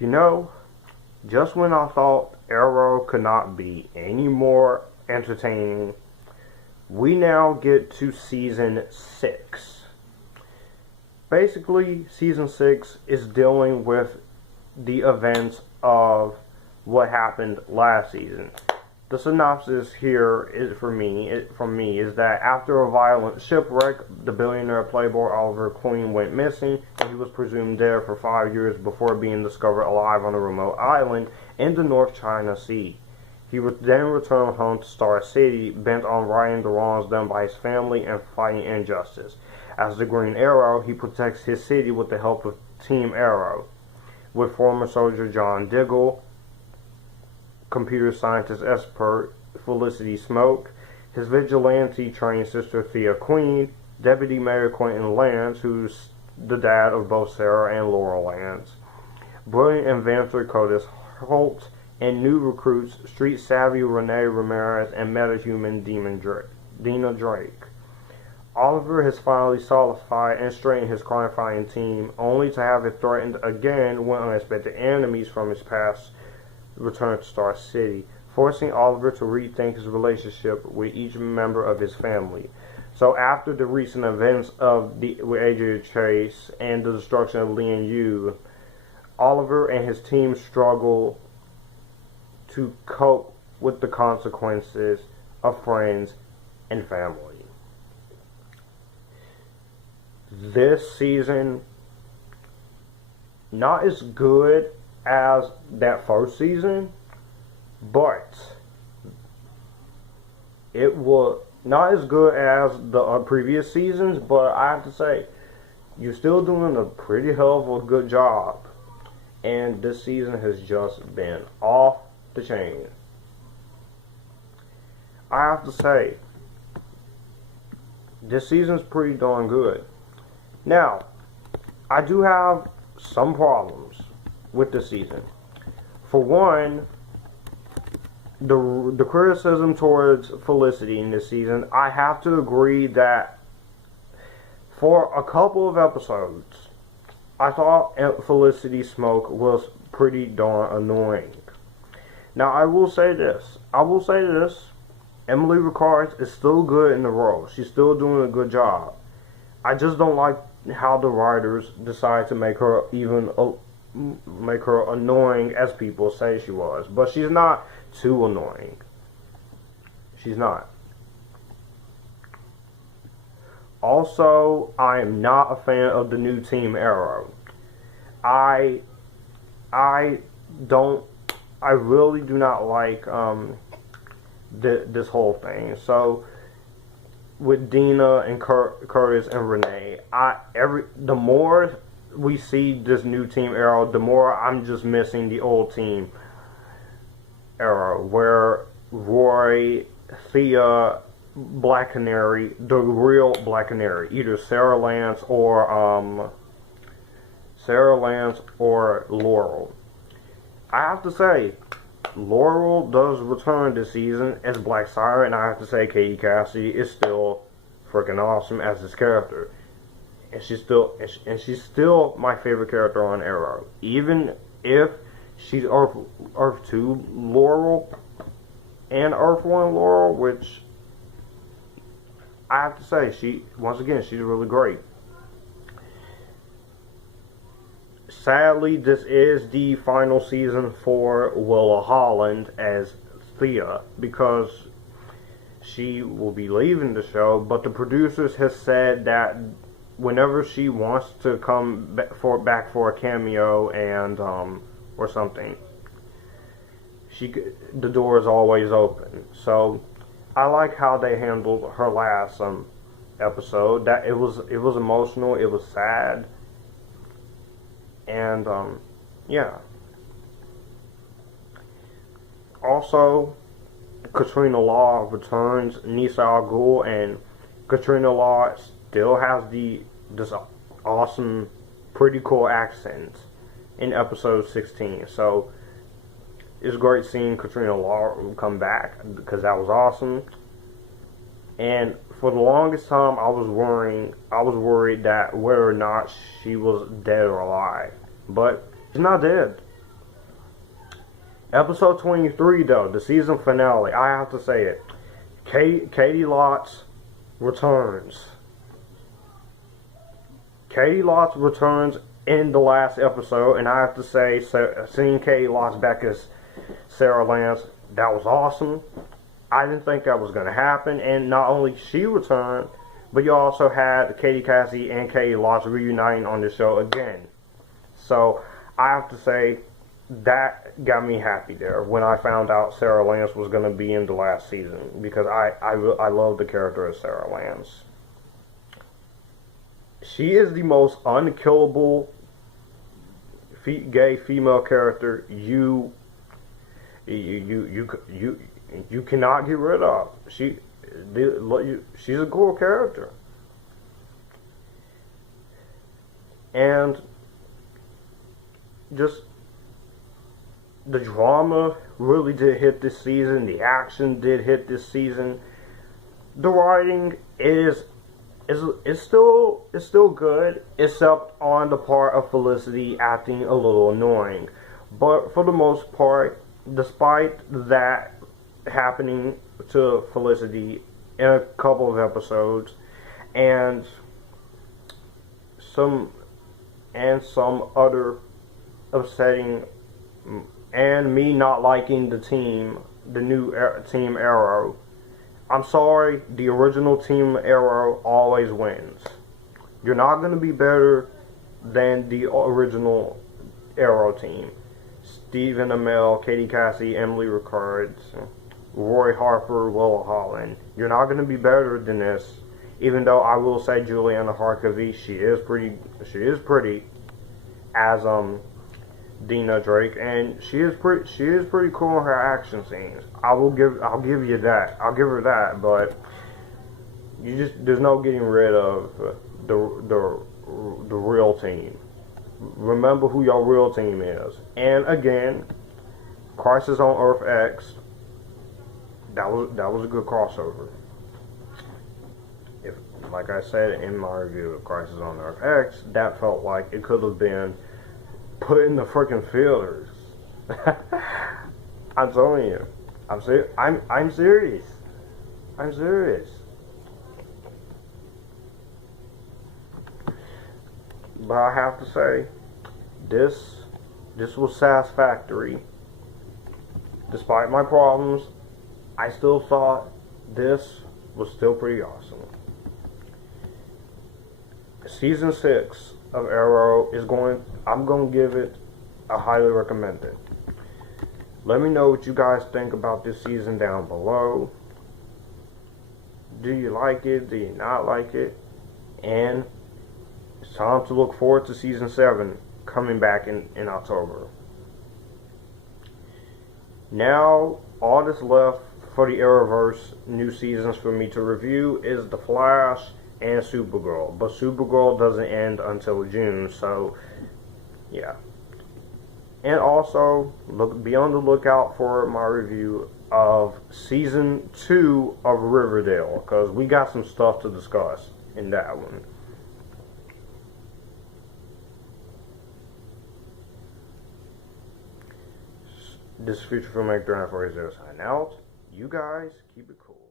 You know, just when I thought Arrow could not be any more entertaining, we now get to season 6. Basically, season 6 is dealing with the events of what happened last season. The synopsis here is from me is that after a violent shipwreck, the billionaire playboy Oliver Queen went missing, and he was presumed dead for 5 years before being discovered alive on a remote island in the North China Sea. He would then return home to Star City, bent on righting the wrongs done by his family and fighting injustice. As the Green Arrow, he protects his city with the help of Team Arrow, with former soldier John Diggle, computer scientist expert Felicity Smoke, his vigilante trained sister Thea Queen, Deputy Mayor Quentin Lance, who's the dad of both Sarah and Laurel Lance, brilliant inventor Curtis Holt, and new recruits street savvy Renee Ramirez and metahuman Dina Drake. Oliver has finally solidified and straightened his crime-fighting team, only to have it threatened again when unexpected enemies from his past return to Star City, forcing Oliver to rethink his relationship with each member of his family. So after the recent events with Adrian Chase and the destruction of Lian Yu, Oliver and his team struggle to cope with the consequences of friends and family. This season, not as good as that first season, but it was not as good as the previous seasons, but I have to say, you're still doing a pretty hell of a good job, and this season has just been off the chain. I have to say, this season's pretty darn good. Now, I do have some problems with this season. For one, the criticism towards Felicity in this season, I have to agree that for a couple of episodes, I thought Felicity Smoke was pretty darn annoying. Now, I will say this. Emily Rickards is still good in the role. She's still doing a good job. I just don't like how the writers decide to make her annoying as people say she was. But she's not too annoying. She's not. Also, I am not a fan of the new Team Arrow. I really do not like this whole thing. So with Dina and Curtis and Renee, the more we see this new Team Arrow, the more I'm just missing the old Team Arrow, where Roy, Thea, Black Canary, the real Black Canary, either Sarah Lance or Laurel. I have to say, Laurel does return this season as Black Siren, and I have to say Katie Cassidy is still freaking awesome as this character. And she's still my favorite character on Arrow. Even if she's Earth 2 Laurel and Earth 1 Laurel, which I have to say, she's really great. Sadly, this is the final season for Willa Holland as Thea, because she will be leaving the show, but the producers have said that whenever she wants to come back for a cameo and or something, the door is always open. So I like how they handled her last episode. That it was emotional, it was sad. And, yeah. Also, Katrina Law returns. Nisa Al Ghul, and Katrina Law still has this awesome, pretty cool accent in episode 16. So, it's great seeing Katrina Law come back, because that was awesome. And for the longest time, I was worried that whether or not she was dead or alive. But she's not dead. Episode 23, though, the season finale, I have to say it. Katie Lotz returns. Katie Lotz returns in the last episode, and I have to say, seeing Katie Lotz back as Sarah Lance, that was awesome. I didn't think that was going to happen, and not only she returned, but you also had Katie Cassidy and Katie Lotz reuniting on the show again. So, I have to say, that got me happy there when I found out Sarah Lance was going to be in the last season, because I love the character of Sarah Lance. She is the most unkillable gay female character you cannot get rid of. She's a cool character, and just the drama really did hit this season. The action did hit this season. The writing is still good, except on the part of Felicity acting a little annoying. But for the most part, despite that happening to Felicity in a couple of episodes, and some other upsetting, and me not liking the new Team Arrow, I'm sorry, the original Team Arrow always wins. You're not going to be better than the original Arrow team. Stephen Amell, Katie Cassidy, Emily Rickards, Roy Harper, Willa Holland. You're not going to be better than this. Even though I will say Juliana Harkavy, she is pretty as Dina Drake, and she is pretty cool in her action scenes. I'll give you that. I'll give her that, but there's no getting rid of the real team. Remember who your real team is. And again, Crisis on Earth X, that was a good crossover. If, like I said in my review of Crisis on Earth X, that felt like it could have been put in the freaking fillers. I'm telling you, I'm serious. I'm serious. But I have to say, this was satisfactory. Despite my problems, I still thought this was still pretty awesome. Season 6 of Arrow I'm going to give it a highly recommended. Let me know what you guys think about this season down below. Do you like it? Do you not like it? And it's time to look forward to season 7 coming back in October. Now, all that's left for the Arrowverse new seasons for me to review is The Flash and Supergirl. But Supergirl doesn't end until June, so yeah. And also, be on the lookout for my review of Season 2 of Riverdale, because we got some stuff to discuss in that one. This is Future Filmmaker 3480 signing out. You guys, keep it cool.